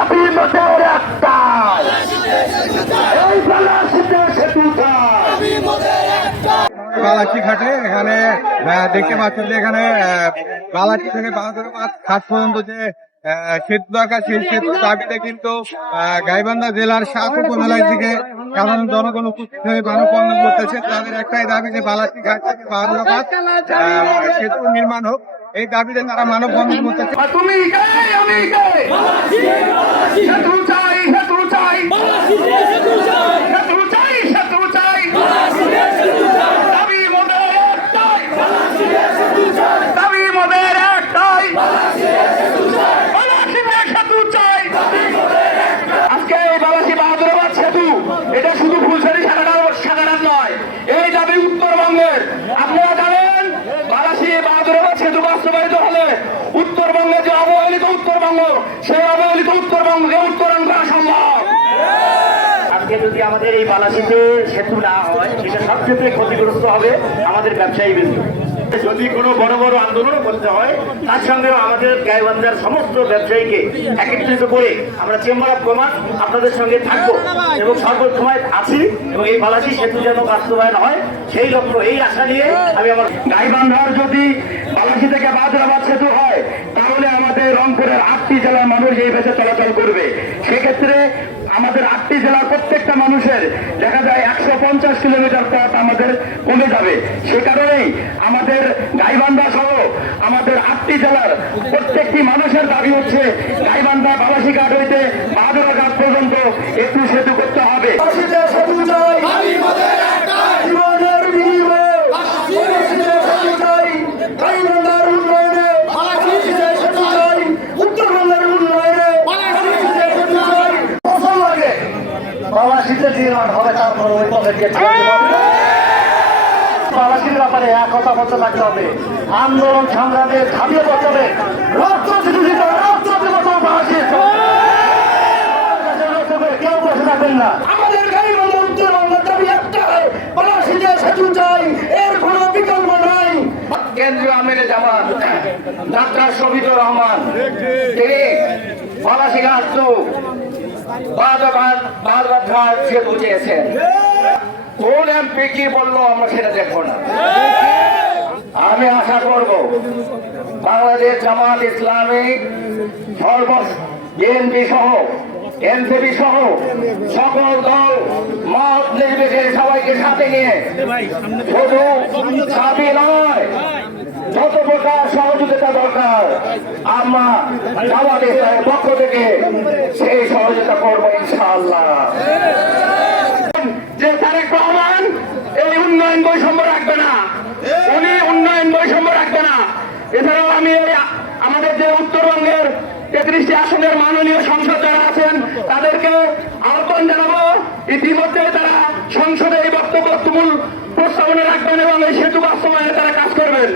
দাবি মোদের একটাই, এই পলাশীতে সেতু চাই। বালাচি ঘাটে এখানে দেখতে পাচ্ছেন যে এখানে বালাচি থেকে বাহাদুরাবাদ ঘাট পর্যন্ত যে সেতু দরকার সেই সেতুর দাবিতে কিন্তু গাইবান্ধা জেলার 7 উপজেলার দিকে সাধারণ জনগণ উপস্থিত হয়ে মানববন্ধন করতেছে। তাদের একটাই দাবি যে বালাচি ঘাট থেকে বাহাদুরাবাদ সেতু নির্মাণ হোক, এই দাবিতে তারা মানববন্ধন করতেছে। তুমি কে আমি কে, সেতু চাই সেতু চাই, সেতু চাই সেতু চাই, দাবি মোদের একটাই, দাবি মোদের একটাই, পলাশীতে সেতু চাই। আজকে এই বালাসী বাহাদুরাবাদ সেতু এটা শুধু ফুলছড়ি সাধারণ নয়, এই দাবি উত্তরবঙ্গের। আপনারা জানেন বালাসী বাহাদুরাবাদ সেতু বাস্তবায়িত হলে উত্তরবঙ্গে যে অবহেলিত উত্তরবঙ্গ, সেই অবহেলিত উত্তরবঙ্গকে উত্তরণ করা সম্ভব। আজকে যদি আমাদের এই বালাসীতে সেতু না হয়, এটা সবচেয়ে ক্ষতিগ্রস্ত হবে আমাদের ব্যবসায়ী বিন্দু। যদি কোনো বড় বড় আন্দোলন করতে হয়, তার সঙ্গেও আমাদের গাইবান্ধার সমস্ত ব্যবসায়ীকে একত্রিত করে আমরা চেম্বার অফ কমার্স আপনাদের সঙ্গে থাকবো এবং সর্বসময় আছি, এবং এই বালাসী সেতু যেন বাস্তবায়ন হয় সেই লক্ষ্য, এই আশা নিয়ে আমি আমার গাইবান্ধার যদি বালাসী থেকে বাহাদুরাবাদ সেতু হয়, তাহলে আমাদের রংপুরের 8টি জেলার মানুষ এই ভেসে চলাচল করবে। সেক্ষেত্রে আমাদের 8টি জেলার প্রত্যেকটা মানুষের দেখা যায় 150 কিলোমিটার পথ আমাদের কমে যাবে। সে কারণেই আমাদের গাইবান্ধা সহ আমাদের 8টি জেলার প্রত্যেকটি মানুষের দাবি হচ্ছে গাইবান্ধা বালাসী ঘাট হইতে বাহাদুরা ঘাট পর্যন্ত একটু সেতু করতে হবে। বালাসীর ব্যাপারে এক কথা বলতে থাকতে হবে, আন্দোলন সংগ্রামে ঝাঁপিয়ে পড়তে হবে। কেউ বসে থাকবেন না। আমাদের গাইবান্ধা উত্তরবঙ্গের দাবি একটাই, বালাসীতে সেতু চাই, এর কোনো বিকল্প নাই। কেন্দ্রীয় আমিরে জামাত ডাক্তার শফিকুর রহমান তিনি বালাসী ঘাট টু বাহাদুরাবাদ ঘাট সেতু চেয়েছেন। কোন এমপি কি বললো আমরা সেটা দেখবো না। আমি আশা করব বাংলাদেশ জামাত ইসলামী বিএনপি সহ এনসিপি সহ সকল দল মত নির্বিশেষে সবাইকে সাথে নিয়ে শুধু দাবি নয়, যত প্রকার সহযোগিতা দরকার আমরা জামাত ইসলামের পক্ষ থেকে সেই সহযোগিতা করবো ইনশাআল্লাহ। যে তারেক রহমান এই উন্নয়ন বৈষম্য রাখবে না, উনি উন্নয়ন বৈষম্য রাখবে না। এছাড়াও আমি আমাদের যে উত্তরবঙ্গের 33টি আসনের মাননীয় সংসদ যারা আছেন তাদেরকে আহ্বান জানাবো, ইতিমধ্যে তারা সংসদে এই বক্তব্য তুমুল প্রস্তাবনা রাখবেন এবং এই সেতু বাস্তবায়নে তারা কাজ করবেন।